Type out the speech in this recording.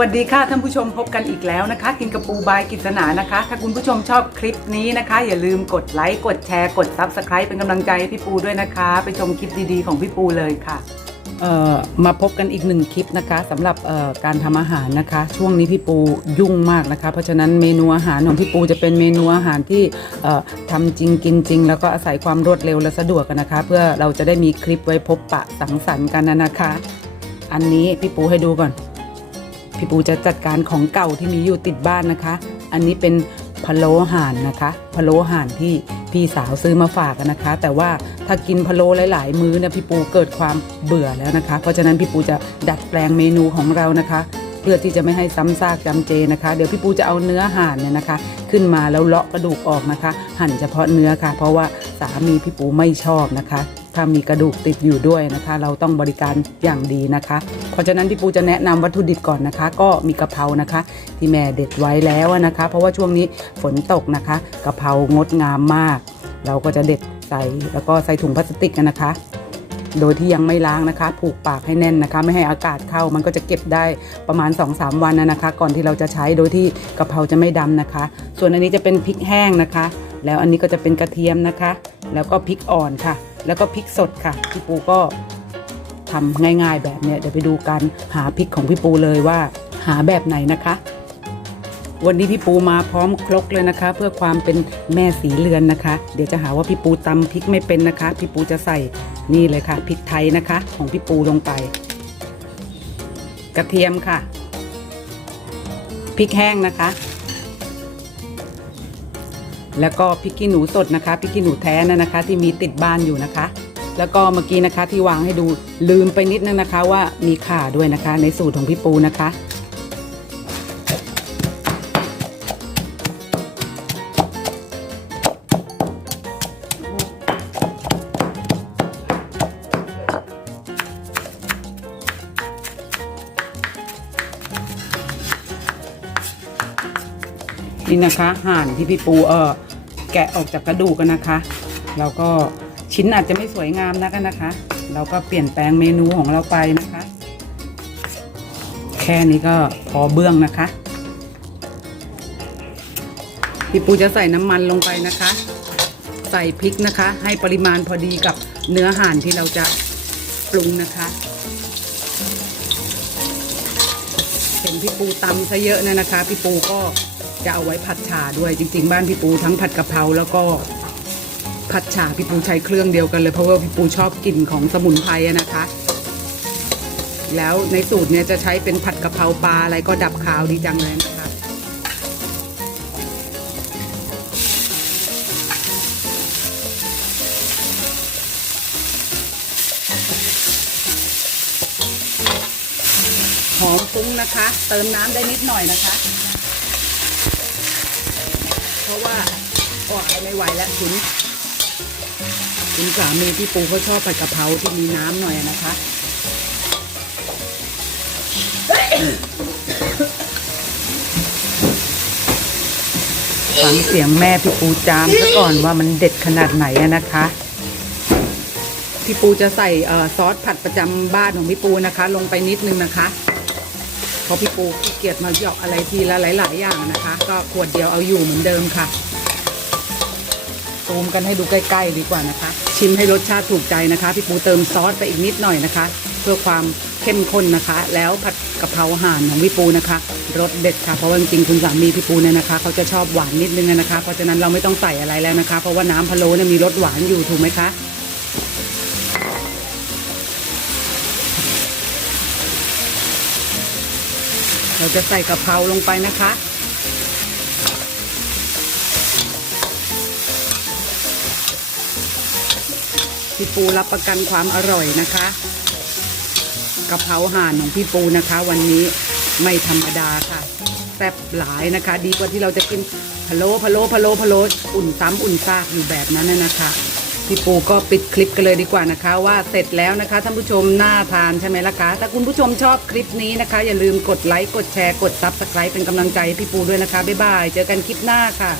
วัสดีค่ะท่านผู้ชมพบกันอีกแล้วนะคะ กินกระปูบายกิษณานะคะ ถ้าคุณผู้ชมชอบคลิปนี้นะคะ อย่าลืมกดไลค์กดแชร์กด Subscribe เป็นกำลังใจให้พี่ปูด้วยนะคะ ไปชมคลิปดีๆ ของพี่ปูเลยค่ะเอ่อมาพบกันอีกหนึ่งคลิปนะคะสำหรับเอ่อการทำอาหารนะคะ ช่วงนี้พี่ปูยุ่งมากนะคะ เพราะฉะนั้นเมนูอาหารของพี่ปูจะเป็นเมนูอาหารที่เอ่อทำจริงกินจริง แล้วก็อาศัยความรวดเร็วและสะดวกกันนะคะ เพื่อเราจะได้มีคลิปไว้พบปะสังสรรค์กันนะคะ อันนี้พี่ปูให้ดูก่อน พี่ปูจะจัดการของเก่าที่มีอยู่ติดบ้านนะคะ อันนี้เป็นพะโล้ห่านนะคะพะโล้ห่านที่พี่สาวซื้อมาฝากกันนะคะ แต่ว่าถ้ากินพะโล้หลาย ๆ มื้อเนี่ยพี่ปูเกิดความเบื่อแล้วนะคะ เพราะฉะนั้นพี่ปูจะดัดแปลงเมนูของเรานะคะ เพื่อที่จะไม่ให้ซ้ำซากจำเจนะคะ เดี๋ยวพี่ปูจะเอาเนื้อห่านเนี่ยนะคะ ขึ้นมาแล้วเลาะกระดูกออกนะคะ หั่นเฉพาะเนื้อค่ะ เพราะว่าสามีพี่ปูไม่ชอบนะคะ ถ้ามีกระดูกติดอยู่ด้วยนะคะ เราต้องบริการอย่างดีนะคะ เพราะฉะนั้นพี่ปูจะแนะนำวัตถุดิบก่อนนะคะ ก็มีกะเพรานะคะ ที่แม่เด็ดไว้แล้วนะคะ เพราะว่าช่วงนี้ฝนตกนะคะกะเพรางดงามมาก เราก็จะเด็ดใส่แล้วก็ใส่ถุงพลาสติกกันนะคะโดยที่ยังไม่ล้างนะคะ ผูกปากให้แน่นนะคะ ไม่ให้อากาศเข้ามันก็จะเก็บได้ประมาณ 2-3 วันนะนะคะ ก่อนที่เราจะใช้โดยที่กะเพราจะไม่ดำนะคะ ส่วนอันนี้จะเป็นพริกแห้งนะคะ แล้วอันนี้ก็จะเป็นกระเทียมนะคะ แล้วก็พริกอ่อนค่ะ แล้วก็พริกสดค่ะพี่ปูก็ทำง่ายๆแบบเนี้ยเดี๋ยวไปดูกันหาพริกของพี่ปูเลยว่า หาแบบไหนนะคะ วันนี้พี่ปูมาพร้อมครกเลยนะคะ เพื่อความเป็นแม่สีเรือนนะคะ เดี๋ยวจะหาว่าพี่ปูตำพริกไม่เป็นนะคะ พี่ปูจะใส่นี่เลยค่ะพริกไทยนะคะ ของพี่ปูลงไป กระเทียมค่ะพริกแห้งนะคะ แล้วก็พริกขี้หนูสดนะคะพริกขี้หนูแท้นะนะคะ ที่มีติดบ้านอยู่นะคะ แล้วก็เมื่อกี้นะคะที่วางให้ดูลืมไปนิดนึงนะคะว่ามีข่าด้วยนะคะ ในสูตรของพี่ปูนะคะ นี่นะคะห่านที่พี่ปูเออ แกะออกจากกระดูกกันนะคะแล้วก็ชิ้นอาจจะไม่สวยงามนักนะคะ เราก็เปลี่ยนแปลงเมนูของเราไปนะคะ แค่นี้ก็พอเบื้องนะคะพี่ปูจะใส่น้ำมันลงไปนะคะ ใส่พริกนะคะ ให้ปริมาณพอดีกับเนื้อห่านที่เราจะปรุงนะคะ พี่ปูตำซะเยอะนะนะคะ พี่ปูก็จะเอาไว้ผัดชาด้วยจริง ๆ บ้านพี่ปูทั้งผัดกะเพราแล้วก็ผัดชาพี่ปูใช้เครื่องเดียวกันเลยเพราะว่าพี่ปูชอบกลิ่นของสมุนไพรนะคะ แล้วในสูตรเนี่ยจะใช้เป็นผัดกะเพราปลาอะไรก็ดับคาวดีจังเลยนะคะ หอมฟุ้งนะคะ เติมน้ำได้นิดหน่อยนะคะ เพราะว่าก็เอาไม่ไหวแล้วคุณคุณสามีพี่ปูเขาชอบผัดกะเพราที่มีน้ำหน่อยนะคะฟังเสียงแม่พี่ปูจามซะก่อนว่ามันเด็ดขนาดไหนนะคะ พี่ปูจะใส่ซอสผัดประจำบ้านของพี่ปูนะคะ ลงไปนิดนึงนะคะ เพราะพี่ปูขี้เกียจมาหยาะอะไรทีละหลาย ๆ อย่างนะคะ ก็ขวดเดียวเอาอยู่เหมือนเดิมค่ะซูมกันให้ดูใกล้ ๆ ดีกว่านะคะ ชิมให้รสชาติถูกใจนะคะ พี่ปูเติมซอสไปอีกนิดหน่อยนะคะ เพื่อความเข้มข้นนะคะ แล้วผัดกะเพราห่านของพี่ปูนะคะรสเด็ดค่ะเพราะว่าจริงๆคุณสามีพี่ปูเนี่ยนะคะเขาจะชอบหวานนิดนึงนะคะ เพราะฉะนั้นเราไม่ต้องใส่อะไรแล้วนะคะ เพราะว่าน้ำพะโล้เนี่ยมีรสหวานอยู่ถูกไหมคะ เราจะใส่กะเพราลงไปนะคะ พี่ปูรับประกันความอร่อยนะคะกะเพราห่านของพี่ปูนะคะ วันนี้ไม่ธรรมดาค่ะแซ่บหลายนะคะ ดีกว่าที่เราจะกินพะโล้พะโล้พะโล้พะโล้อุ่นซ้ำอุ่นซากอยู่แบบนั้นน่ะนะคะ พี่ปูก็ปิดคลิปกันเลยดีกว่านะคะ ว่าเสร็จแล้วนะคะท่านผู้ชมน่าทานใช่ไหมล่ะคะถ้าคุณผู้ชมชอบคลิปนี้นะคะ อย่าลืมกดไลค์กดแชร์กดซับสไครป์เป็นกำลังใจให้พี่ปูด้วยนะคะบ๊ายบายเจอกันคลิปหน้าค่ะ